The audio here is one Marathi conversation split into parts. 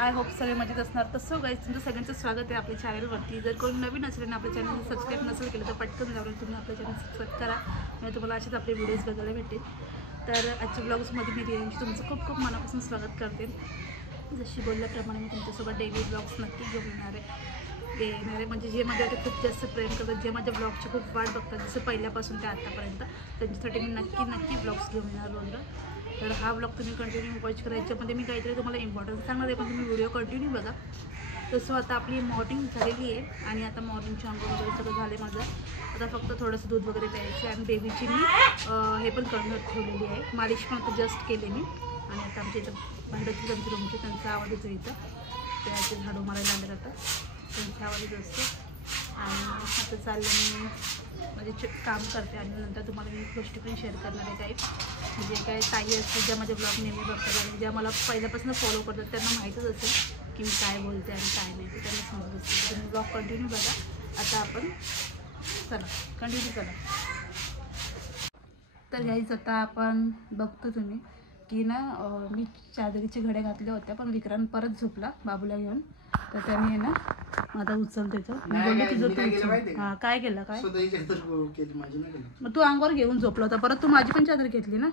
आय होप सगळे मजेत असणार. तसं गाईज तुमचं सगळ्यांचं स्वागत आहे आपल्या चॅनलवरती. जर कोणी नवीन असेल आणि आपल्या चॅनल सबस्क्राईब नसेल केलं तर पटकन जाऊन तुम्ही आपल्या चॅनल सबस्क्राईब करा, म्हणजे तुम्हाला असेच आपले व्हिडिओज बघायला भेटेल. तर आजच्या ब्लॉग्समध्ये मी रियांशी तुमचं खूप खूप मनापासून स्वागत करते. जशी बोलल्याप्रमाणे मी तुमच्यासोबत डेली ब्लॉग्स नक्की घेऊन येणार आहे. म्हणजे जे माझ्यावर खूप जास्त प्रेम करतात, जे माझ्या ब्लॉगची खूप वाट बघतात, जसं पहिल्यापासून ते आत्तापर्यंत, त्यांच्यासाठी मी नक्की ब्लॉग्स घेऊन येणार रोजला. तर हा ब्लॉग तुम्ही कंटिन्यू वॉच करा. याच्यामध्ये मी काहीतरी तुम्हाला इम्पॉर्टन्स सांगणार आहे, पण तुम्ही व्हिडिओ कंटिन्यू बघा. तसं आता आपली मॉर्निंग झालेली आहे आणि आता मॉर्निंगची अंघोळ वगैरे सगळं झालं आहे माझं. आता फक्त थोडंसं दूध वगैरे प्यायचं आणि बेबीची मी हे पण करून ठेवलेली आहे, मालिश पण आता जस्ट केले मी. आणि आता आमच्या इथं भांड्याची त्यांची रूमची त्यांचा आवाज येतो इथं, त्याचे झाडू मारायला आले जातात, त्यांचा आवाजच असतो. आणि आता चाललं मी म्हणजे काम करते आणि नंतर तुम्हाला मी गोष्टी पण शेअर करणार आहे. काही म्हणजे काय ताई असतील ज्या माझे ब्लॉग नेहमी बघतात आणि ज्या मला पहिल्यापासून फॉलो करतात त्यांना माहीतच असेल की मी काय बोलते आणि काय नाही, ते त्यांना समजत असते. तुम्ही ब्लॉग कंटिन्यू बघा. आता आपण चला कंटिन्यू करा. तर गाईज आता आपण बघतो तुम्ही की ना मी चादरीचे घडे घातले होते, पण विक्रांत परत झोपला बाबूला घेऊन. तर त्याने ना आता उचल त्याचं बोलले तुझं तू हां काय केलं काय मग तू अंगावर घेऊन झोपला होता. परत तू माझी पण चादर घेतली ना.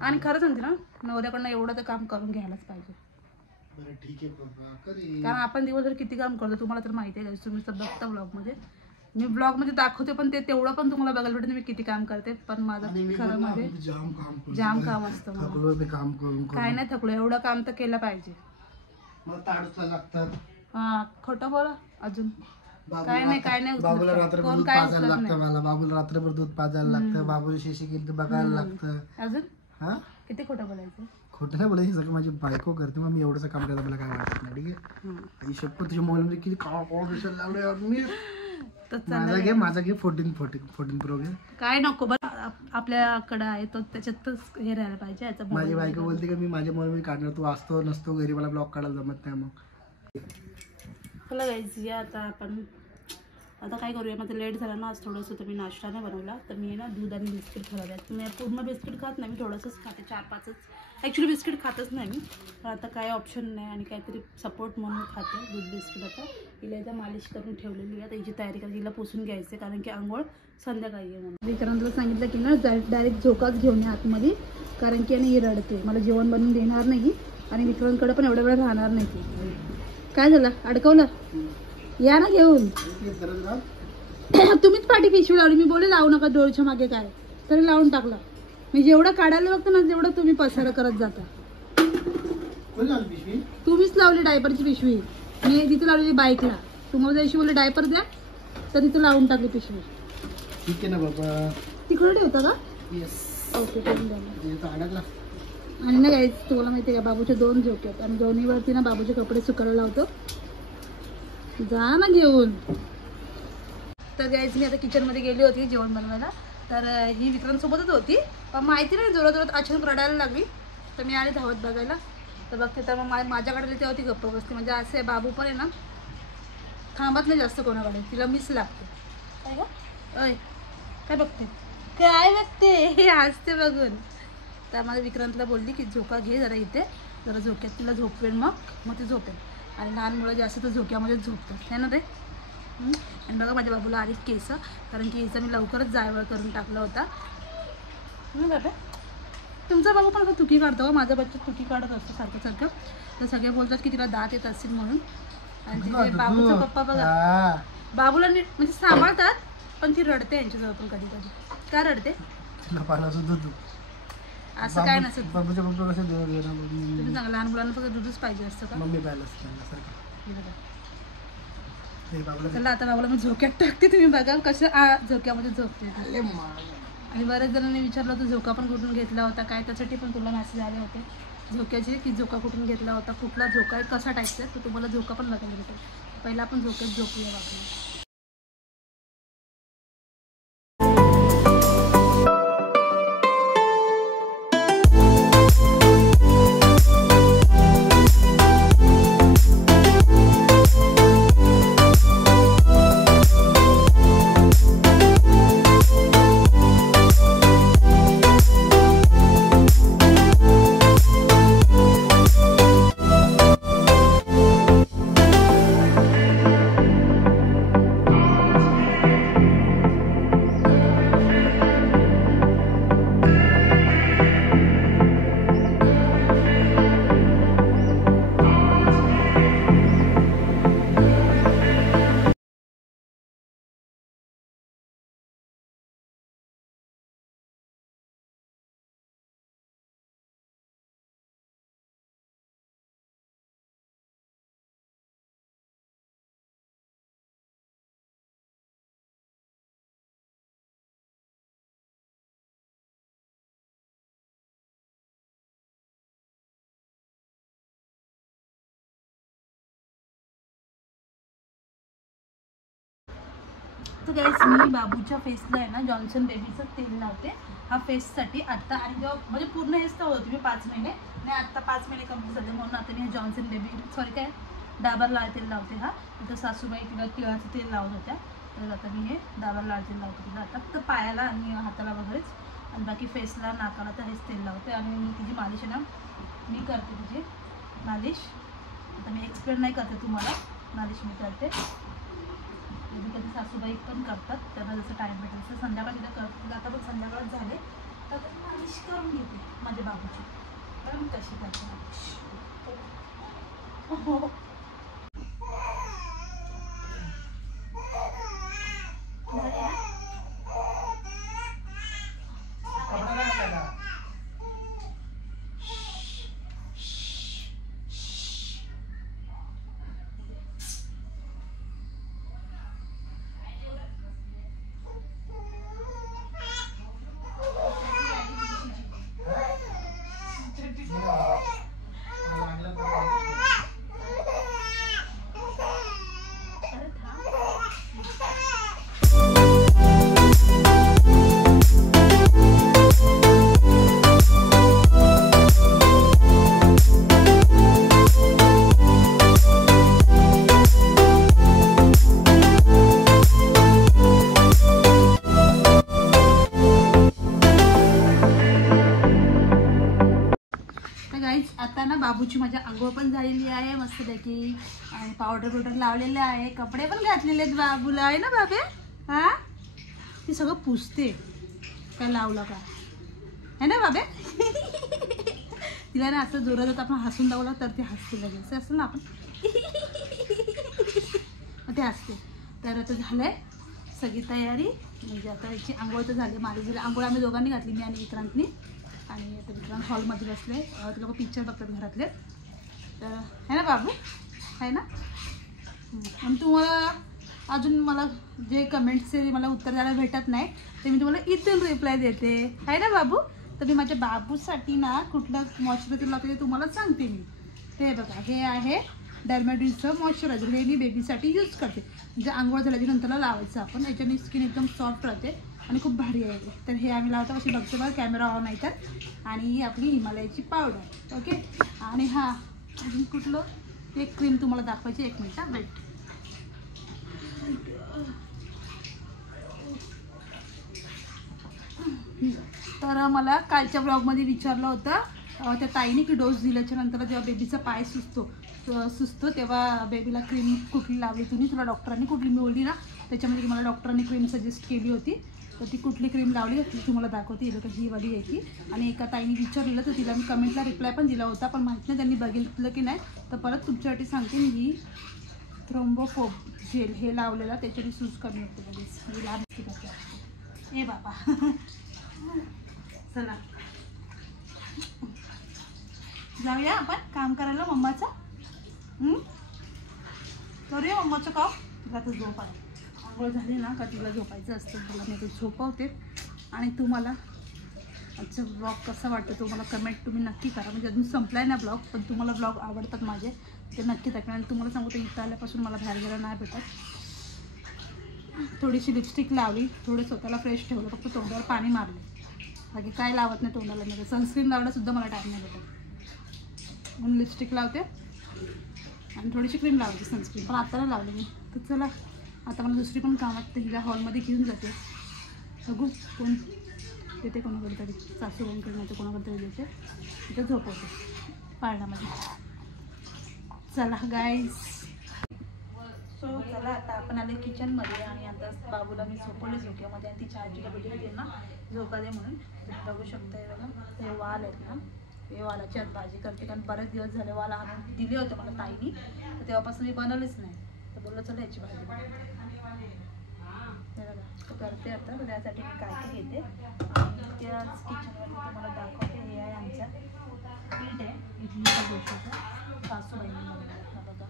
आणि खरंच म्हणते ना नवऱ्याकडनं एवढं तर काम करून घ्यायलाच पाहिजे. कारण आपण दिवसभर किती काम करतो तुम्हाला तर माहिती आहे. तुम्ही तर बघता ब्लॉगमध्ये, मी ब्लॉगमध्ये दाखवते पण ते तेवढं पण तुम्हाला बघायला भेटतं मी किती काम करते. पण माझं खरं मध्ये जाम काम असतं. काय नाही थकलो, एवढं काम तर केलं पाहिजे. हा खोटं बोला अजून काय नाही बाबूला रात्रभर दूध पाजायला लागतं, मला बाबूला रात्रभर दूध पाजायला लागतं, बाबूला शेशी केली बघायला लागतं. अजून हा किती खोटं बोलायचं. खोटं नाही बोलायचं, सगळं माझी बायको करते, मग मी एवढंच काम करायला मला काय वाटत नाही. ठीक आहे. आणि शप्पथ तुझ्या मोबाईलमध्ये किती काळा दिसायला लागलोय मी. माझा घे 14 प्रो घे. काय नको बरं आपल्याकडे आहे तो त्याच्यातच हे राहायला पाहिजे. माझी बायको बोलते की मी माझ्या मोबाईल काढणार, तू असतो नसतो घरी, मला ब्लॉग काढायला जमत नाही. मग चला गाईज या आता काय करूया. माझं लेट झालं ना आज थोडंसं, तर मी नाश्ता नाही बनवला. तर मी ना दूध आणि बिस्किट खाल्ल्यात. मी पूर्ण बिस्किट खात नाही, मी थोडंसंच खाते, 4-5च. ॲक्च्युली बिस्किट खातच नाही मी, पण आता काय ऑप्शन नाही आणि काहीतरी सपोर्ट म्हणून खाते दूध बिस्किट. आता हिला एकदा मालिश करून ठेवलेली आहे, हिची तयारी करायची, हिला पुसून घ्यायचं आहे कारण की आंघोळ संध्याकाळी आहे. म्हणून विक्रांतला सांगितलं की ना डायरेक्ट झोकाच घेऊन ये आतमध्ये, कारण की ही रडते, मला जेवण बनवून देणार नाही आणि विक्रांतकडे पण एवढ्या वेळ राहणार नाही. ती काय झालं अडकवलं, या ना घेऊन. तुम्हीच पाठी पिशवी लावली, मी बोले लावू नका डोळ्याच्या मागे, काय तरी लावून टाकला. मी जेवढं काढायला बघतो ना तेवढं तुम्ही पसारा करत जाता. तुम्हीच लावली डायपरची पिशवी, मी तिथे लावलेली बाईकला. तुम्हाला दिवशी बोलले डायपर द्या तर तिथे लावून टाकली पिशवी. ठीक आहे ना बाबा, तिकडे ठेवता का? ओके. आणि ना काय तुम्हाला माहिती आहे का बाबूच्या 2 झोके आहेत आणि दोन्हीवरती ना बाबूचे कपडे सुकायला लावतो. जा ना घेऊन. तर गाईज मी आता किचनमध्ये गेली होती जेवण बनवायला, तर ही विक्रांतसोबतच होती, पण माहिती नाही जोरात अचानक रडायला लागली. तर मी आले धावत बघायला, तर बघते तर मग माझ्याकडे तेव्हा ती गप्प बसते. म्हणजे असं आहे बाबू पण आहे ना थांबत नाही जास्त कोणाकडे, तिला मिस लागते. काय का अय काय बघते हे हसते बघून. तर माझ्या विक्रांतला बोलली की झोका घे जरा इथे, जरा झोक्यात तिला झोपवेल, मग ती झोपेल. आणि लहान मुलं जास्त तर झोक्यामध्येच झोपतात है ना ते. आणि बघा माझ्या बाबूला आली केस, कारण की हिचा मी लवकरच जायवळ करून टाकला होता. बाबा तुमचा बाबू पण असं तुकी काढतो, माझा बच्चा तुकी काढत असतो सारखं. तर सगळे बोलतात की तिला दात येत असतील म्हणून. आणि तिथे बाबूचा पप्पा बघा बाबूला नीट म्हणजे सांभाळतात, पण ती रडते यांच्याजवळ पण कधी कधी. का रडते असं काय नसेल. बाबूच्या पप्पा कसं तुम्ही सांगा लहान मुलांना फक्त दूधच पाहिजे असतं का? मम्मी प्यायला चला आता बाबूला मी झोक्यात टाकते, तुम्ही बघा कसं झोक्यामध्ये झोपते. आणि बऱ्याच जणांनी विचारलं होतं झोका पण कुठून घेतला होता काय, त्यासाठी पण तुला मेसेज आले होते झोक्याचे की झोका कुठून घेतला होता, कुठला झोका आहे, कसा टाईपचा आहे. तर तुम्हाला झोका पण बघायला भेटेल. पहिला आपण झोक्यात झोपूया बाबूला. तर गाईस मी बाबूच्या फेसला आहे ना जॉन्सन बेबीचं तेल लावते हा फेससाठी आत्ता. आणि जेव्हा म्हणजे पूर्ण हेच तर होतं मी 5 महिने आणि आत्ता 5 महिने कंप्लीट झाले म्हणून आता मी जॉन्सन बेबी सॉरी काय डाबर लाल तेल लावते. हा तर सासूबाई तिला तिळाचं तेल लावत होत्या तर आता मी हे डाबर लाल तेल लावते तिला आता. तर पायाला आणि हाताला वगैरेच आणि बाकी फेसला नाकाला तर हेच तेल लावते. आणि मी तिची मालिश आहे ना मी करते तिची मालिश. आता मी एक्सप्लेन नाही करते तुम्हाला, मालिश मी करते. कधी कधी सासूबाई पण करतात त्यांना जसं टाईम भेटेल तसं. संध्याकाळी तिला करते आता पण संध्याकाळच झाले तर मालिश करून घेते माझ्या बाबूची. तर मी कशी करते मालिश. हो आता ना बाबूची माझ्या आंघोळ पण झालेली आहे मस्तपैकी आणि पावडर लावलेले आहे. कपडे पण घातलेले आहेत बाबूला आहे ना बाबे. हा ती सगळं पुसते काय लावलं का है ना बाबे. तिला ना असं जोरात आपण हसून लावलं तर ते हसते लगेच असं ना आपण ते हसते. तर आता झालंय सगळी तयारी. म्हणजे आता याची आंघोळ तर झाली. माझी आंघोळ आम्ही दोघांनी घातली मी आणि विक्रांतनी. आणि आता विक्रांत हॉलमध्ये बसले ते लोक पिक्चर बघतात घरातले. तर आहे ना बाबू आहे ना. आणि तुम्हाला अजून मला जे कमेंट्सचे मला उत्तर द्यायला भेटत नाही ते मी तुम्हाला इथून रिप्लाय देते आहे ना बाबू. तर मी माझ्या बाबूसाठी ना कुठलं मॉइश्चरायझर लावते ते तुम्हाला सांगते मी. ते बघा हे आहे डर्मॅटिकचं मॉइश्चरायझर. हे मी बेबीसाठी यूज करते. म्हणजे आंघोळ झाल्याच्या नंतरला लावायचं आपण. याच्याने स्किन एकदम सॉफ्ट राहते आणि खूप भारी आहे. तर हे आम्ही लावतो अशी बघतो बघा कॅमेरा ऑन आहे तर. आणि ही आपली हिमालयाची पावडर ओके. आणि हा अजून कुठलं एक क्रीम तुम्हाला दाखवायची. 1 मिनिट वेट. तर मला कालच्या ब्लॉगमध्ये विचारलं होतं त्या ताईने की डोस दिल्याच्या नंतर जेव्हा बेबीचा पाय सुचतो तेव्हा बेबीला क्रीम कुठली लावली तुम्ही. तुला डॉक्टरांनी कुठली मिळवली ना त्याच्यामध्ये मला डॉक्टरांनी क्रीम सजेस्ट केली होती. तर ती कुठली क्रीम लावली ती तुम्हाला दाखवते. ही वाली यायची. आणि एका ताईने विचारलेलं तर तिला मी कमेंटला रिप्लाय पण दिला होता पण माहीत नाही त्यांनी बघितलं की नाही. तर परत तुमच्यासाठी सांगते मी ही थ्रोम्बोफोब जेल हे लावलेला त्याच्याने सूज कमी होते लगेच. म्हणजे लहान करते ए बाबा. चला जाऊया आपण काम करायला मम्माचं. करूया मम्माचं काम. तिला तर झोप आहे. आंघोळ झाली ना का तिला झोपायचं असतं. तिला मी ते झोपवते. आणि तुम्हाला आजचा ब्लॉग कसा वाटतं तो मला कमेंट तुम्ही नक्की करा. म्हणजे अजून संपला आहे ना ब्लॉग पण तुम्हाला ब्लॉग आवडतात माझे ते नक्की दाखवा. आणि तुम्हाला सांगू तर इथं आल्यापासून मला बाहेर गेला नाही भेटत. थोडीशी लिपस्टिक लावली थोडे स्वतःला फ्रेश ठेवलं फक्त तोंडावर पाणी मारले बाकी काय लावत नाही तोंडाला. नाही सनस्क्रीन लावण्यासुद्धा मला टाईम नाही भेटत म्हणून लिपस्टिक लावते आणि थोडीशी क्रीम लावते सनस्क्रीन पण आता नाही लावली मी. तर चला आता मला दुसरी पण कामात तर हिला हॉलमध्ये घेऊन जाते. बघू कोण देते कोणाकडे तरी सासूबाईंकडे नाही तर कोणाकडे तरी देते तिथं झोपवते पाळण्यामध्ये. चला गाईज सो चला आता आपण आले किचनमध्ये. आणि आता बाबूला मी झोपवले झोक्यामध्ये आणि तिच्या आजीला भेटले होते ना झोका दे म्हणून. तुम्ही बघू शकता बघा हे वाल आहेत ना हे वालाची आज भाजी करते. कारण बरेच दिवस झाले वाल आणून दिले होते मला ताईनी तर तेव्हापासून मी बनवलेच नाही. तर बोललं चला याची भाजी करते आता. तर त्यासाठी मी काय काय घेते आणि ते आज किचनमध्ये तुम्हाला दाखवते. हे आहे आमच्या पीठ आहे इडलीच्या डोशाचं सासूबाईंनी बनवलं बघा.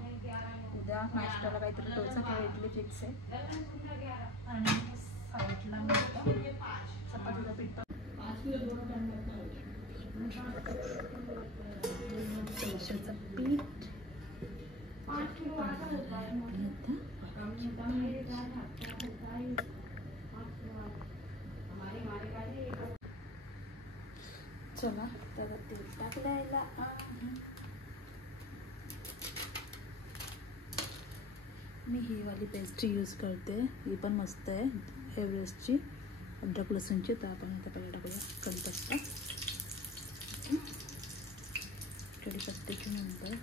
उद्या नाश्त्याला काहीतरी डोसा किंवा इडली फिक्स आहे. आणि साईडला मी चपातीचं पीठ डोशाचं पीठ चला त्याला तेल टाकल्याला मी ही वाली पेस्ट यूज करते. ही पण मस्त आहे एव्हरेस्टची अद्रक लसूणची. तर आपण इथं पहिला टाकूया कढीपत्ता. कढीपत्त्याची नंतर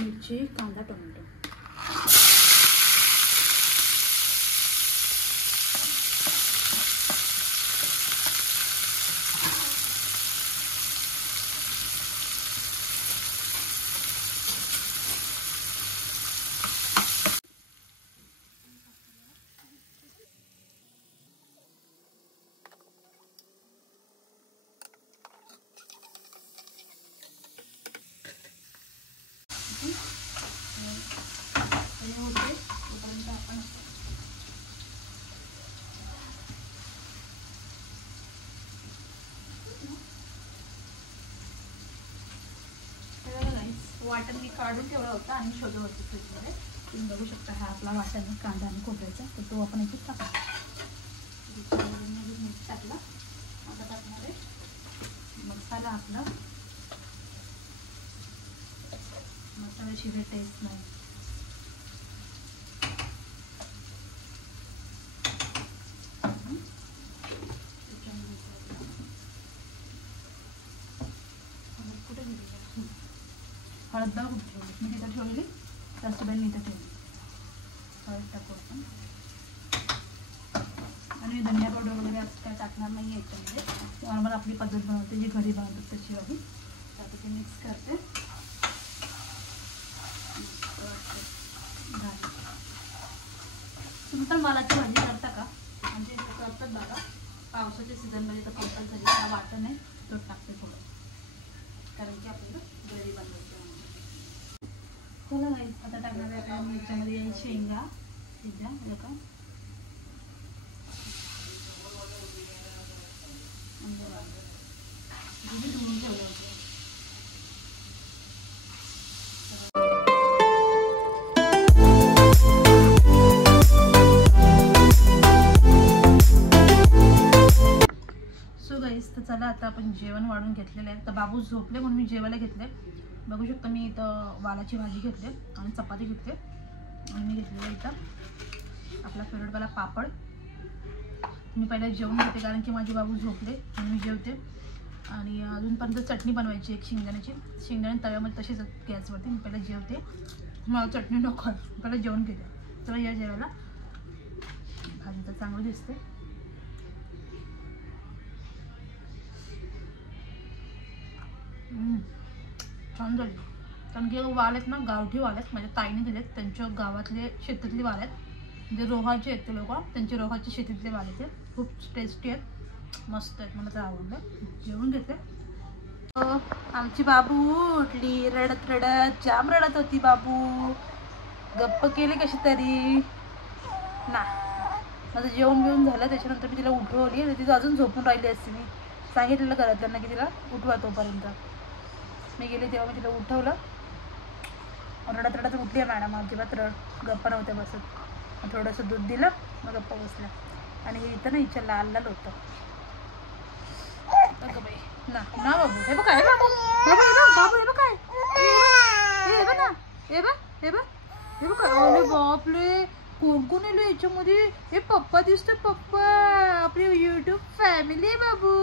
मिरची, कांदा, टोमॅटो. वाटण मी काढून ठेवला होता आणि शोधलं होतं फ्रीजमध्ये. तुम्ही बघू शकता हा आपला वाटण कांदा आणि खोबऱ्याचा. तर तो आपण याच्यात टाकला. मीठ टाकला. आता टाकणार आहे मसाला आपला. मसाल्याची काही टेस्ट नाही. हळद डाळ कुठे ठेवली मी तिथं ठेवलेली. सासूबाई मी इथं ठेवली. हळद टाकू आपण. आणि धनिया पावडर वगैरे असं काय टाकणार नाही याच्यामध्ये. नॉर्मल आपली पद्धत बनवते जी घरी बनवतात तशी वाली. आता ते मिक्स करते. तुम्ही पण वालाची भाजी करता का? म्हणजे करतात बघा पावसाच्या सीझनमध्ये तर कंपल्सरी हा वाटण आहे तो टाकते थोडं. कारण की आपल्याला घरी बनवायचं. चला गाईस आता टाकणार आहे आपण याच्यामध्ये शेंगा. शिजा का धुवून ठेवलं होतं. सो गाईस तर चला आता आपण जेवण वाढून घेतलेलं आहे. तर बाबू झोपले म्हणून मी जेवायला घेतले. बघू शकता मी इथं वालाची भाजी घेतली आणि चपाती घेतली. आणि मी घेतलेलं इथं आपला फेवरेटवाला पापड. मी पहिला जेवून घेते कारण की माझे बाबू झोपले आणि मी जेवते. आणि अजूनपर्यंत चटणी बनवायची एक शेंगदाण्याची. शेंगदाणे तव्यामध्ये तशीच गॅसवरती. मी पहिला जेवते. मला चटणी नको पहिला जेवण घेते. तर या जेवायला भाजी तर चांगली दिसते. छान झाली. कारण की वाल आहेत ना गावठी वाल आहेत. माझ्या ताईने दिलेत. त्यांच्या गावातले शेतातले वाल आहेत. जे रोहाचे आहेत ते लोक. त्यांचे रोहाचे शेतीतले वाल आहेत. खूप टेस्टी आहेत. मस्त आहेत. मला तर आवडलं. जेवून घेते. आमची बाबू उठली रडत रडत. जाम रडत होती बाबू. गप्प केली कशी तरी ना. माझं जेवण बिवून झालं त्याच्यानंतर मी तिला उठवली आणि तिथं अजून झोपून राहिली असते. मी सांगितलेलं करत त्यांना की तिला उठवा. तोपर्यंत मी गेले तेव्हा मी तिला उठवलं. रडत रडत उठली आहे मॅडम. अजिबात गप्पा नव्हत्या बसत. थोडंसं दूध दिलं मग गप्पा बसल्या. आणि हे इथं ना हिच्या लाल लाल होतं. बघ बाई ना ना बाबू. हे बघ काय बाबू. हे बघ बाबू. हे बघ काय हे बघ ना. हे बघ हे बघ हे बघ. अरे बापरे कोण कोण आलं याच्यामध्ये. हे पप्पा दिसतोय. पप्पा आपली यूट्यूब फॅमिली आहे बाबू.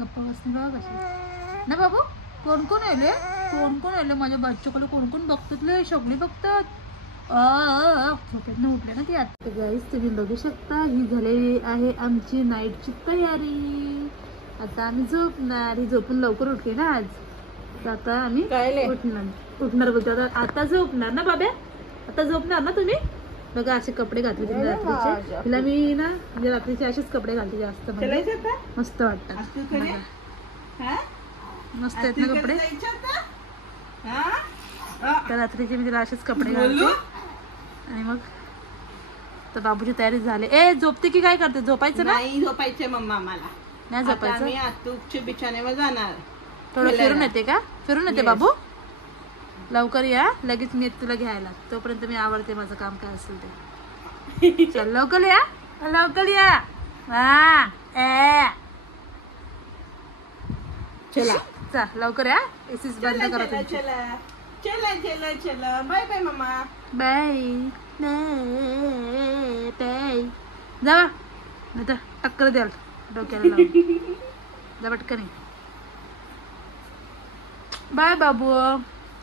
गप्पा बसली बघा कशी ना बाबू. कोण कोण आले. कोण कोण आले माझ्या बच्चूकडे. कोण कोण बघतात ले. सगळे बघतात. झोपेतनं उठले ना ती आता. गाईस तुम्ही बघू शकता ही झालेली आहे आमची नाईटची तयारी. आता आम्ही झोपणार. ही झोपून लवकर उठली ना आज. तर आता आम्ही उठणार बोलतो. आता झोपणार ना बाब्या. आता झोपणार ना तुम्ही. बघा असे कपडे घातले तुम्ही रात्रीचे. तिला मी ना म्हणजे रात्रीचे असेच कपडे घालते जास्त. मस्त वाटतात. मस्त आहेत ना कपडे. तर रात्रीचे मी तिला असेच कपडे घालते. आणि मग तर बाबूची तयारी झाली. ए झोपते की काय करते. झोपायचं ना. नाही झोपायचे मम्मा. मला नाही झोपायचं. आम्ही आतूच्या बिछाण्यावर जाणार. थोडं फिरून येते का. फिरून येते बाबू. लवकर या, लगेच मी येते तुला घ्यायला. तोपर्यंत मी आवडते माझं काम काय असेल ते. चल लवकर या, लवकर या. हा चला चल लवकर या. एसीस बंद करा. चला चला चला चला. बाय बाय मामा. Bye bye. जा नाही तर टक्कर द्याल डोक्याला लावून. जा पटकन. बाय बाबू,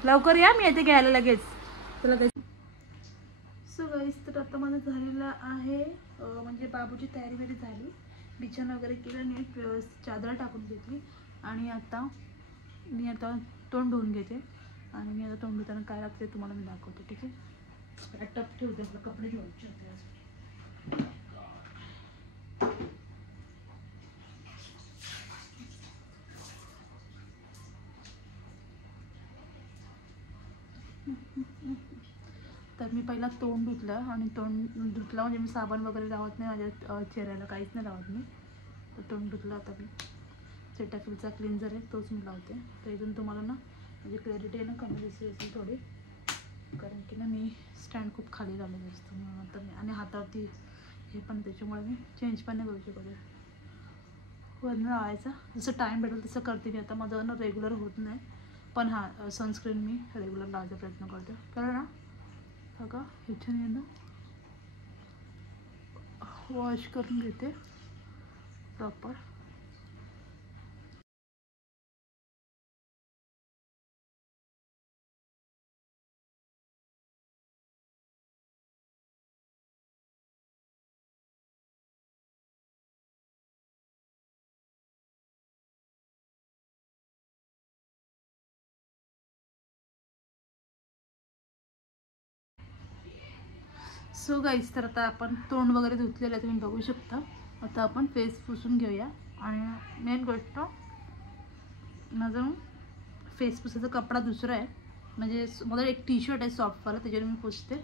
लवकर या, मी येते घ्यायला लगेच. चला गाईस. सो गाईस, तर आता माझं झालेलं आहे म्हणजे बाबूची तयारी वगैरे झाली. बिछाना वगैरे केलं, नीट व्यवस्थित चादर टाकून घेतली. आणि आता मी तोंड धुवून घेते. आणि मी आता तोंड धुताना काय लागते तुम्हाला मी दाखवते. ठीक आहे. टप ठेवते, आपलं कपडे धुवायचे होते. तर मी पहिला तोंड धुतलं. आणि तोंड धुतलं म्हणजे मी साबण वगैरे लावत नाही माझ्या चेहऱ्याला, काहीच नाही लावत मी. तर तोंड धुतलं. आता मी सेटाफिलचा क्लिन्झर आहे तोच मी लावते. तर इथून तुम्हाला ना म्हणजे क्लॅरिटी आहे ना कमी दिसली असेल थोडी, कारण की ना मी स्टँड खूप खाली लावलेलं असतं म्हणून. आता मी आणि हातावरती हे पण त्याच्यामुळे मी चेंज पण नाही करू शकत. वरनं लावायचा जसं टाईम भेटेल तसं करते मी. आता माझं ना रेग्युलर होत नाही, पण हां सनस्क्रीन मी रेग्युलर लावायचा प्रयत्न करते. कारण ना बघा ह्याच्याने ना वॉश करून घेते प्रॉपर. सो गाईस, तर आता आपण तोंड वगैरे धुतलेलं आहे तुम्ही बघू शकता. आता आपण फेस पुसून घेऊया. आणि मेन गोष्ट माझं फेस पुसायचा कपडा दुसरा आहे, म्हणजे माझं एक टी शर्ट आहे सॉफ्टवाला, त्याच्यावर मी पुसते.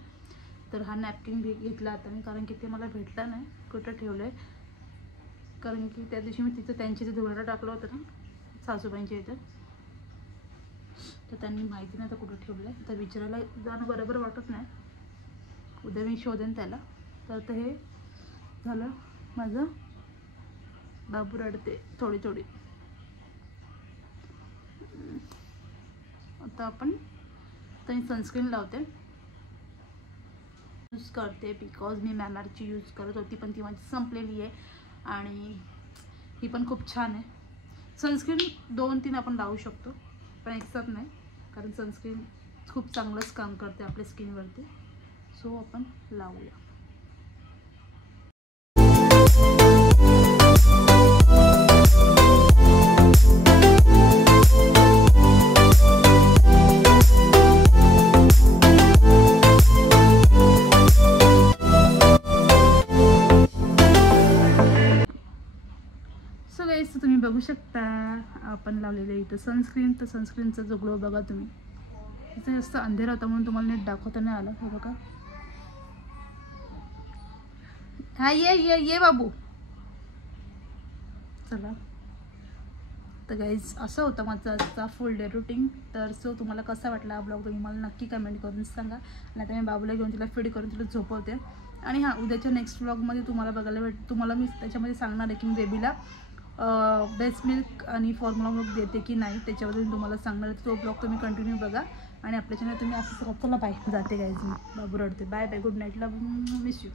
तर हा नॅपकिन घेतला आता मी, कारण की ते मला भेटला नाही, कुठं ठेवलं आहे. कारण की त्या दिवशी मी तिथं त्यांच्या इथे धुवायला टाकलं होतं ना सासूबाईंच्या इथं, तर त्यांनी माहिती नाही तर कुठं ठेवलं आहे. तर विचारायला जाणं बरोबर वाटत नाही. उद्या मी शोधेन त्याला. तर आता हे झालं माझं. बाबू रडते थोडी थोडी. आता आपण सनस्क्रीन लावते, यूज करते. बिकॉज मी मॅमरची यूज करत होती, पण ती माझी संपलेली आहे. आणि ही पण खूप छान आहे. सनस्क्रीन 2-3 आपण लावू शकतो, पण एकसाथ नाही, कारण सनस्क्रीन खूप चांगलंच काम करते आपल्या स्किनवरती. सो आपण लावूया. सो गाईस, तुम्ही बघू शकता आपण लावलेलं इथं सनस्क्रीन. तर सनस्क्रीनचा जो ग्लो बघा तुम्ही. इथं जास्त अंधेर होता म्हणून तुम्हाला नीट दाखवता नाही आलं. हे बघा. हा ये बाबू. चला. तर गाईज असं होतं माझं आजचा फुल डे रुटीन. तर सो तुम्हाला कसा वाटला हा ब्लॉग तुम्ही मला नक्की कमेंट करून सांगा. आणि आता मी बाबूला घेऊन तिला फीड करून तिला झोपवते. आणि हां, उद्याच्या नेक्स्ट व्लॉगमध्ये तुम्हाला बघायला तुम्हाला मी त्याच्यामध्ये सांगणार आहे की मी बेबीला ब्रेस्ट मिल्क आणि फॉर्म्युला मिल्क देते की नाही, त्याच्याबद्दल तुम्हाला सांगणार आहे. तो ब्लॉग तुम्ही कंटिन्यू बघा. आणि आपल्या चॅनल तुम्ही असं चला बाय. जाते गाईज मी, बाबू रडते. Bye bye, good night, love, miss you.